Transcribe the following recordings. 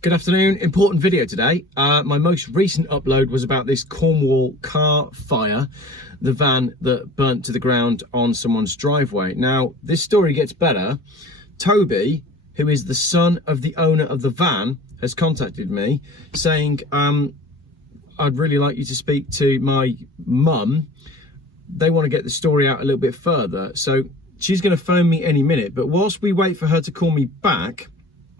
Good afternoon. Important video today. My most recent upload was about this Cornwall car fire, the van that burnt to the ground on someone's driveway. Now, this story gets better. Toby, who is the son of the owner of the van, has contacted me saying, I'd really like you to speak to my mum. They want to get the story out a little bit further. So she's going to phone me any minute. But whilst we wait for her to call me back,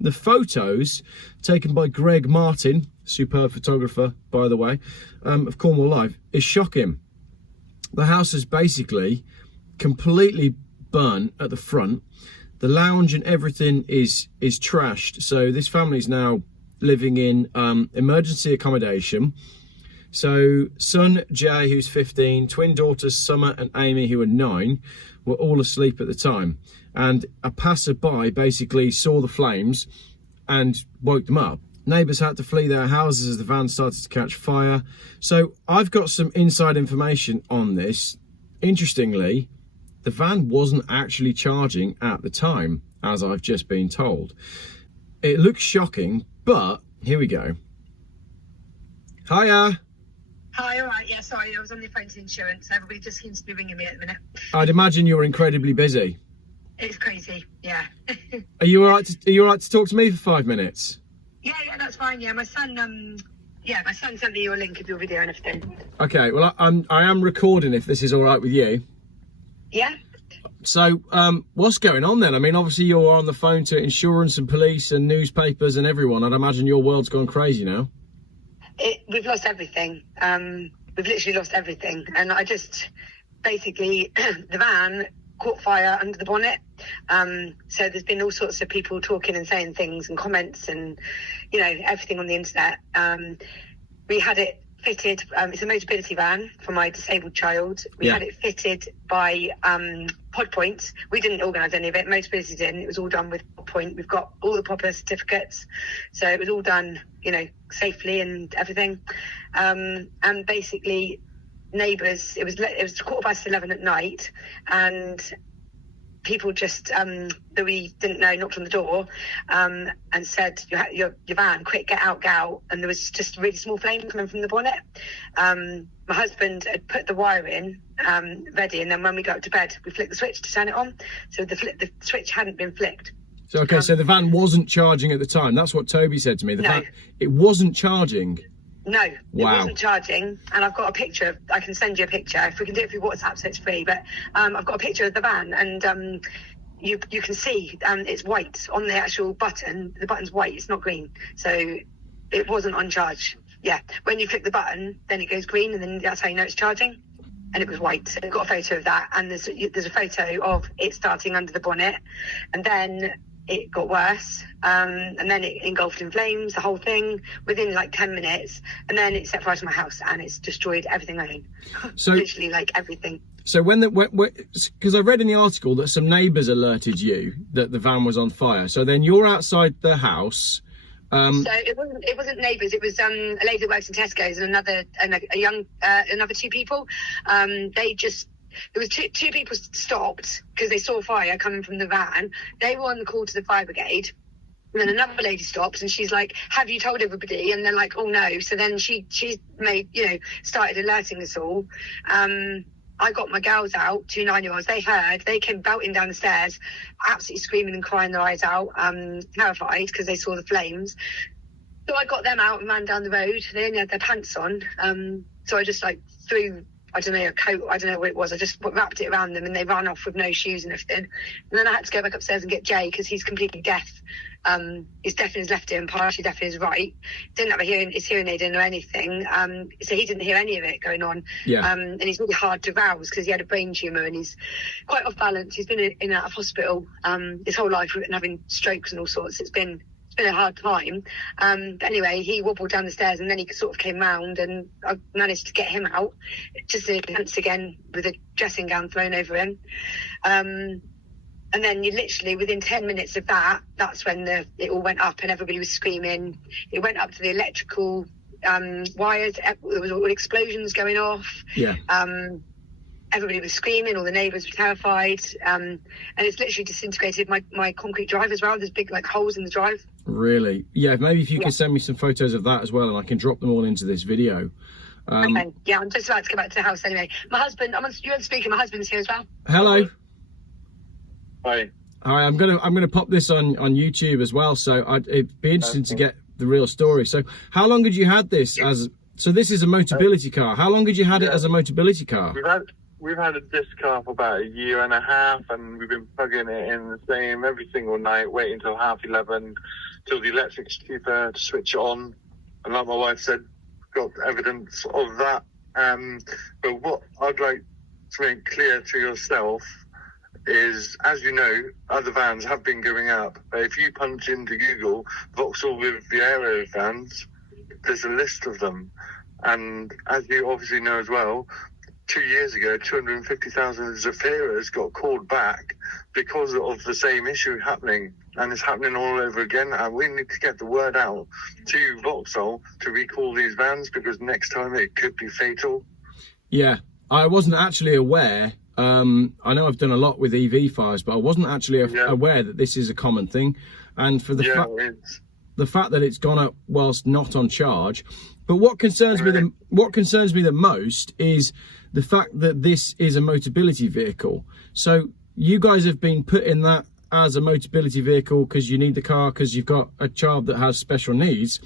the photos taken by Greg Martin, superb photographer, by the way, of Cornwall Live, is shocking. The house is basically completely burnt at the front. The lounge and everything is trashed. So this family is now living in emergency accommodation. So son Jay, who's 15, twin daughters Summer and Amy, who are 9, were all asleep at the time. And a passerby basically saw the flames and woke them up. Neighbours had to flee their houses as the van started to catch fire. So I've got some inside information on this. Interestingly, the van wasn't actually charging at the time, as I've just been told. It looks shocking, but here we go. Hiya. Hi, all right. Yeah, sorry, I was on the phone to insurance. Everybody just seems to be ringing me at the minute. I'd imagine you're incredibly busy. It's crazy, yeah. Are you all right to talk to me for 5 minutes? Yeah, that's fine. Yeah, my son sent me your link of your video and everything. Okay, well, I am recording if this is all right with you. Yeah. So, what's going on then? I mean, obviously you're on the phone to insurance and police and newspapers and everyone. I'd imagine your world's gone crazy now. We've lost everything. We've literally lost everything. And I just, basically, the van caught fire under the bonnet. So there's been all sorts of people talking and saying things and comments and, you know, everything on the internet. We had it fitted, it's a Motability van for my disabled child. We had it fitted by Pod Point. We didn't organise any of it. Motability didn't. It was all done with Pod Point. We've got all the proper certificates. So it was all done, you know, safely and everything. And basically, neighbours, it was 11:15 at night, and people just that we didn't know knocked on the door and said, your van, quick, get out. And there was just a really small flame coming from the bonnet. My husband had put the wire in ready, and then when we got to bed, we flicked the switch to turn it on. So the switch hadn't been flicked. So okay, so the van wasn't charging at the time. That's what Toby said to me. The van, it wasn't charging. No, wow. It wasn't charging, and I've got a picture. I can send you a picture if we can do it through WhatsApp, so it's free. But I've got a picture of the van, and you can see it's white on the actual button. The button's white; it's not green, so it wasn't on charge. Yeah, when you click the button, then it goes green, and then that's how you know it's charging. And it was white. So I've got a photo of that, and there's a photo of it starting under the bonnet, and then it got worse, and then it engulfed in flames, the whole thing, within like 10 minutes, and then it set fire to my house, and it's destroyed everything I own. So literally, like, everything. So because I read in the article that some neighbours alerted you that the van was on fire, so then you're outside the house. So it wasn't neighbours, it was a lady that works in Tesco's and another two people. There was two people stopped because they saw fire coming from the van. They were on the call to the fire brigade. And then another lady stops and she's like, have you told everybody? And they're like, oh no. So then she made, started alerting us all. I got my girls out, 2 9-year-olds. They came belting down the stairs, absolutely screaming and crying their eyes out, terrified because they saw the flames. So I got them out and ran down the road. They only had their pants on. So I just threw, I don't know, a coat, I don't know what it was. I just wrapped it around them and they ran off with no shoes and everything. And then I had to go back upstairs and get Jay because he's completely deaf. He's deaf in his left ear and partially deaf in his right. Didn't have his hearing aid in or anything. So he didn't hear any of it going on. Yeah. And he's really hard to rouse because he had a brain tumour and he's quite off balance. He's been in and out of hospital his whole life and having strokes and all sorts. It's been a hard time. But anyway, he wobbled down the stairs and then he sort of came round and I managed to get him out just once again with a dressing gown thrown over him. And then you literally, within 10 minutes of that, that's when it all went up and everybody was screaming. It went up to the electrical wires. There was all explosions going off. Yeah. Everybody was screaming, all the neighbours were terrified. And it's literally disintegrated my concrete drive as well. There's big holes in the drive. Really? Yeah, maybe if you could send me some photos of that as well, and I can drop them all into this video. Okay. Yeah, I'm just about to go back to the house anyway. My husband, you're on speaker. My husband's here as well. Hello. Hi. Hi. I'm gonna pop this on YouTube as well. So it'd be interesting to get the real story. So how long had you had this as? So this is a Motability car. How long had you had it as a Motability car? We've had a disc car for about a year and a half, and we've been plugging it in the same every single night, waiting until 11:30 till the electric's cheaper to switch it on. And like my wife said, got evidence of that. But what I'd like to make clear to yourself is, as you know, other vans have been going up. But if you punch into Google Vauxhall Vivaro vans, there's a list of them. And as you obviously know as well, 2 years ago, 250,000 Zafiras got called back because of the same issue happening. And it's happening all over again. And we need to get the word out to Vauxhall to recall these vans, because next time it could be fatal. Yeah, I wasn't actually aware. I know I've done a lot with EV fires, but I wasn't actually aware that this is a common thing. And for the fact that it's gone up whilst not on charge. But what concerns me the most is the fact that this is a Motability vehicle. So you guys have been putting that as a Motability vehicle because you need the car because you've got a child that has special needs.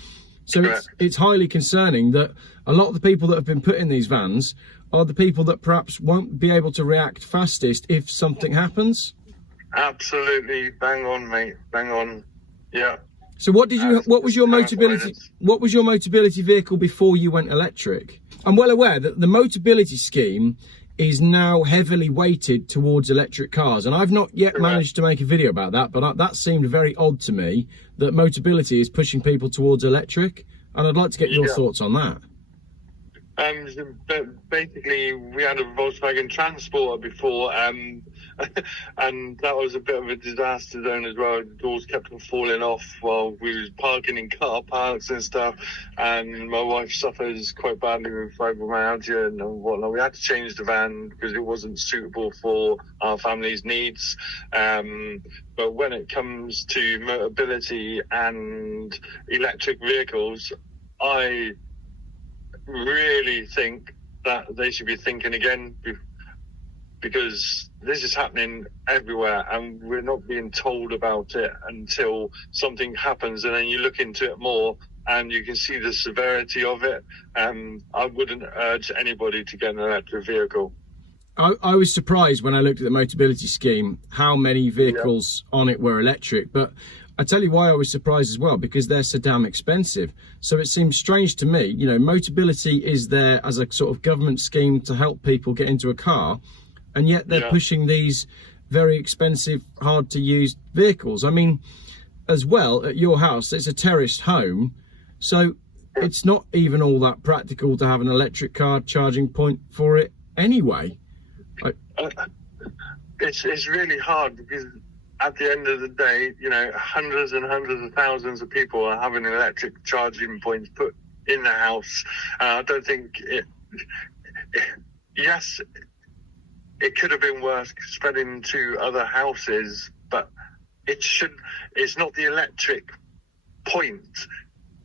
So it's highly concerning that a lot of the people that have been put in these vans are the people that perhaps won't be able to react fastest if something happens. Absolutely, bang on, mate, bang on. Yeah. So what was your Motability vehicle before you went electric? I'm well aware that the Motability scheme is now heavily weighted towards electric cars, and I've not yet managed to make a video about that, but that seemed very odd to me, that Motability is pushing people towards electric, and I'd like to get your thoughts on that. Basically, we had a Volkswagen Transporter before, and that was a bit of a disaster zone as well. The doors kept on falling off while we was parking in car parks and stuff, and my wife suffers quite badly with fibromyalgia and whatnot. We had to change the van because it wasn't suitable for our family's needs. But when it comes to Motability and electric vehicles, I really think that they should be thinking again, because this is happening everywhere and we're not being told about it until something happens, and then you look into it more and you can see the severity of it. I wouldn't urge anybody to get an electric vehicle. I was surprised when I looked at the Motability scheme how many vehicles on it were electric, but I tell you why I was surprised as well, because they're so damn expensive. So it seems strange to me, you know, Motability is there as a sort of government scheme to help people get into a car, and yet they're pushing these very expensive, hard to use vehicles. I mean, as well, at your house, it's a terraced home, so it's not even all that practical to have an electric car charging point for it anyway. It's really hard, because at the end of the day, you know, hundreds and hundreds of thousands of people are having electric charging points put in the house. I don't think yes, it could have been worse spreading to other houses, but it's not the electric point,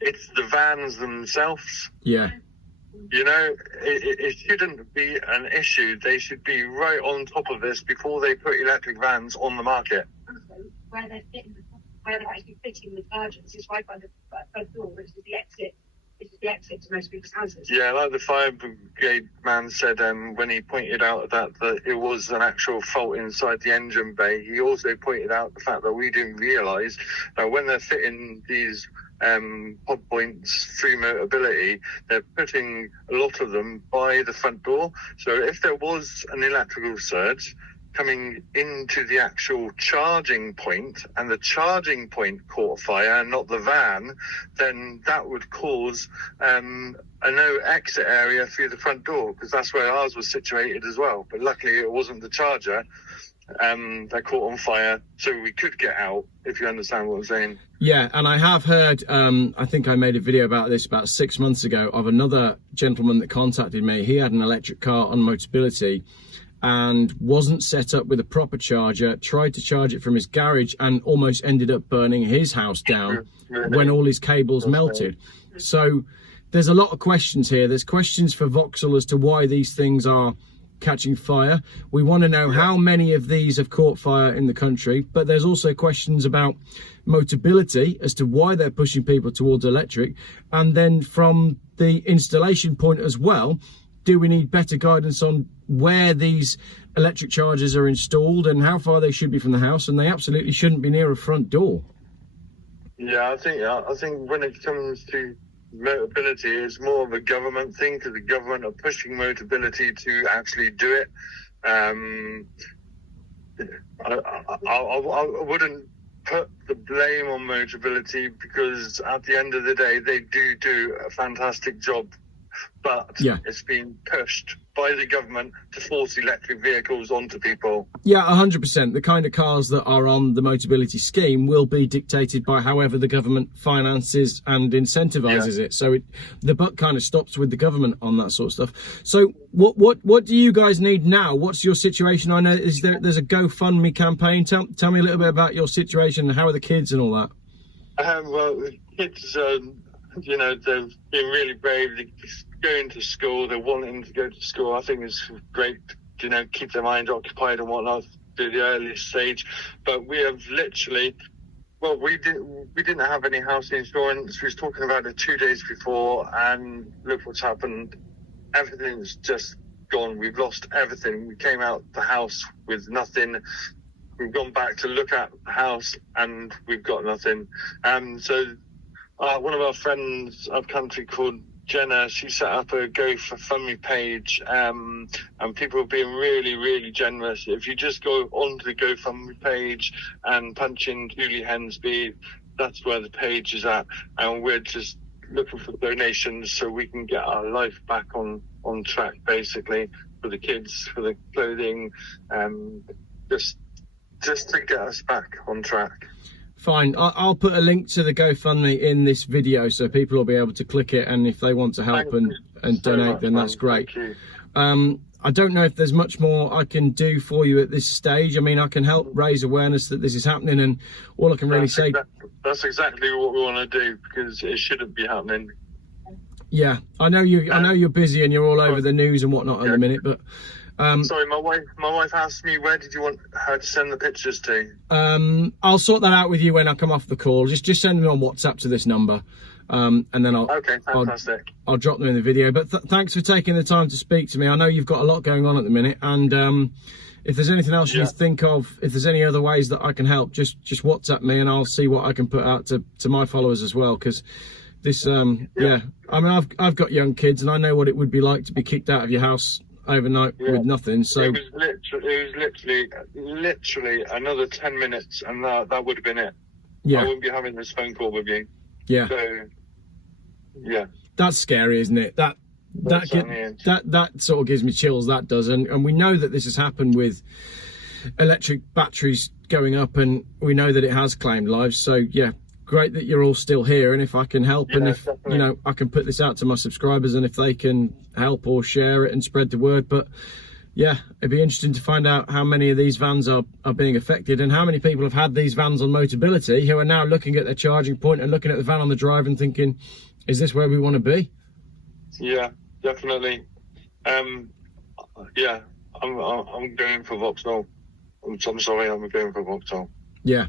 it's the vans themselves. Yeah. You know, it shouldn't be an issue. They should be right on top of this before they put electric vans on the market. Where they're actually fitting the chargers is right by the front door, which is the exit. This is the exit to most people's houses. Yeah, like the fire brigade man said when he pointed out that it was an actual fault inside the engine bay, he also pointed out the fact that we didn't realise that when they're fitting these pod points through Motability, they're putting a lot of them by the front door. So if there was an electrical surge coming into the actual charging point and the charging point caught fire and not the van, then that would cause a no exit area through the front door, because that's where ours was situated as well. But luckily it wasn't the charger that caught on fire, so we could get out, if you understand what I'm saying. Yeah, and I have heard, I think I made a video about this about 6 months ago, of another gentleman that contacted me. He had an electric car on Motability, and wasn't set up with a proper charger, tried to charge it from his garage and almost ended up burning his house down when all his cables melted. So there's a lot of questions here. There's questions for Vauxhall as to why these things are catching fire. We want to know how many of these have caught fire in the country, but there's also questions about Motability as to why they're pushing people towards electric. And then from the installation point as well, do we need better guidance on where these electric chargers are installed and how far they should be from the house? And they absolutely shouldn't be near a front door. Yeah, I think when it comes to Motability, it's more of a government thing, because the government are pushing Motability to actually do it. I wouldn't put the blame on Motability, because at the end of the day, they do a fantastic job. But it's being pushed by the government to force electric vehicles onto people. Yeah, 100%. The kind of cars that are on the Motability scheme will be dictated by however the government finances and incentivizes it. So the buck kind of stops with the government on that sort of stuff. So what do you guys need now? What's your situation? I know there's a GoFundMe campaign. Tell me a little bit about your situation. How are the kids and all that? Well, the kids, you know, they've been really brave. They're going to school. They're wanting to go to school. I think it's great, you know, keep their mind occupied and whatnot through the earliest stage. But we have literally, well, we didn't have any house insurance. We was talking about it 2 days before, and look what's happened. Everything's just gone. We've lost everything. We came out the house with nothing. We've gone back to look at the house and we've got nothing. So one of our friends up country called Jenna, she set up a GoFundMe page, and people have been really, really generous. If you just go onto the GoFundMe page and punch in Julie Hensby, that's where the page is at, and we're just looking for donations so we can get our life back on track, basically, for the kids, for the clothing, just to get us back on track. Fine, I'll put a link to the GoFundMe in this video so people will be able to click it, and if they want to help and donate, then that's great. I don't know if there's much more I can do for you at this stage. I mean, I can help raise awareness that this is happening, and all I can really say... That's exactly what we want to do, because it shouldn't be happening. Yeah, I know you're busy and you're all over the news and whatnot at the minute, but... Sorry, my wife asked me, where did you want her to send the pictures to? I'll sort that out with you when I come off the call. Just send them on WhatsApp to this number, and then Okay, fantastic. I'll drop them in the video. But thanks for taking the time to speak to me. I know you've got a lot going on at the minute, and if there's anything else you think of, if there's any other ways that I can help, just WhatsApp me and I'll see what I can put out to my followers as well. Because this, I mean, I've got young kids, and I know what it would be like to be kicked out of your house overnight with nothing. So it was literally another 10 minutes and that would have been it. I wouldn't be having this phone call with you. So that's scary, isn't it? That sort of gives me chills, that does. And we know that this has happened with electric batteries going up, and we know that it has claimed lives. So great that you're all still here, and if I can help, and if definitely, you know, I can put this out to my subscribers, and if they can help or share it and spread the word. But it'd be interesting to find out how many of these vans are being affected, and how many people have had these vans on Motability who are now looking at their charging point and looking at the van on the drive and thinking, is this where we want to be? Yeah, definitely. I'm going for Vauxhall. I'm sorry, I'm going for Vauxhall. Yeah.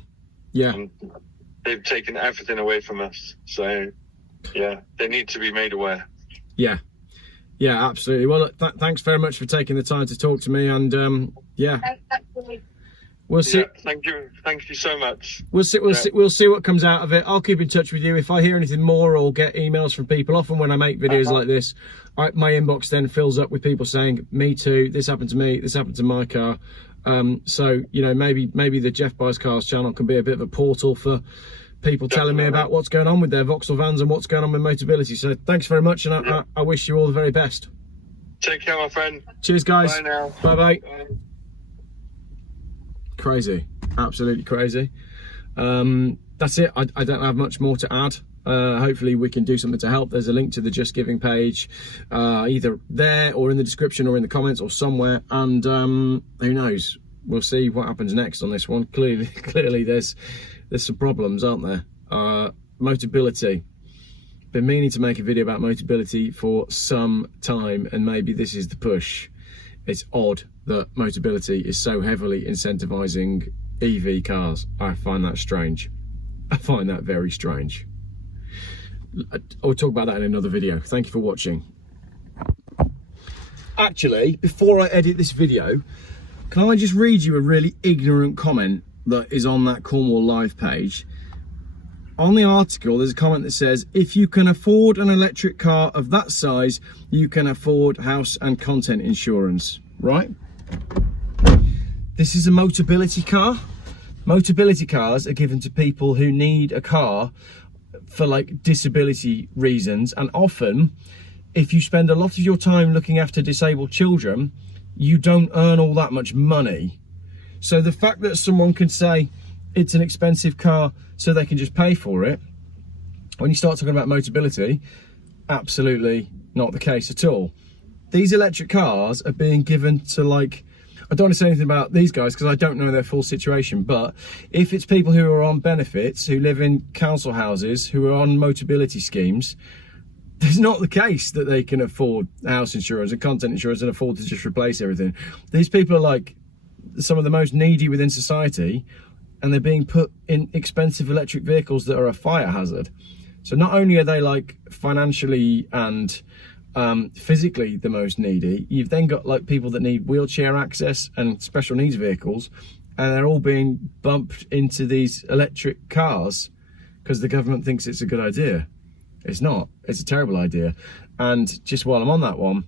They've taken everything away from us, so they need to be made aware. Yeah, absolutely. Well, look, thanks very much for taking the time to talk to me, and we'll see. Thank you so much. We'll see what comes out of it. I'll keep in touch with you if I hear anything more or get emails from people. Often when I make videos like this, my inbox then fills up with people saying, "Me too. This happened to me. This happened to my car." So you know, maybe the Geoff Buys Cars channel can be a bit of a portal for people telling me about what's going on with their Vauxhall vans and what's going on with Motability. So thanks very much, and I wish you all the very best. Take care, my friend. Cheers, guys. Bye now. Bye. Crazy, absolutely crazy. That's it. I don't have much more to add. Hopefully we can do something to help. There's a link to the Just Giving page, either there or in the description or in the comments or somewhere. And who knows? We'll see what happens next on this one. Clearly there's some problems, aren't there? Motability. Been meaning to make a video about Motability for some time, and maybe this is the push. It's odd that Motability is so heavily incentivizing EV cars. I find that strange. I find that very strange. I'll talk about that in another video. Thank you for watching. Actually, before I edit this video, can I just read you a really ignorant comment that is on that Cornwall Live page? On the article, there's a comment that says, if you can afford an electric car of that size, you can afford house and content insurance, right? This is a Motability car. Motability cars are given to people who need a car for like disability reasons. And often, if you spend a lot of your time looking after disabled children, you don't earn all that much money. So the fact that someone can say it's an expensive car so they can just pay for it, when you start talking about Motability, absolutely not the case at all. These electric cars are being given to, like, I don't want to say anything about these guys because I don't know their full situation, but if it's people who are on benefits, who live in council houses, who are on Motability schemes, it's not the case that they can afford house insurance and content insurance and afford to just replace everything. These people are like some of the most needy within society, and they're being put in expensive electric vehicles that are a fire hazard. So not only are they like financially and physically the most needy, you've then got like people that need wheelchair access and special needs vehicles, and they're all being bumped into these electric cars because the government thinks it's a good idea. It's not. It's a terrible idea. And just while I'm on that one,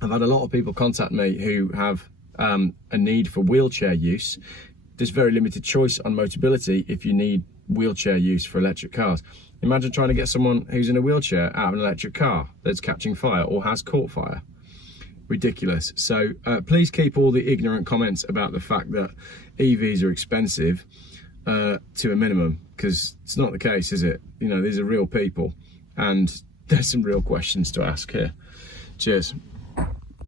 I've had a lot of people contact me who have a need for wheelchair use. There's very limited choice on Motability if you need wheelchair use for electric cars. Imagine trying to get someone who's in a wheelchair out of an electric car that's catching fire or has caught fire. Ridiculous. So please keep all the ignorant comments about the fact that EVs are expensive to a minimum, because it's not the case, is it? You know, these are real people and there's some real questions to ask here. Cheers.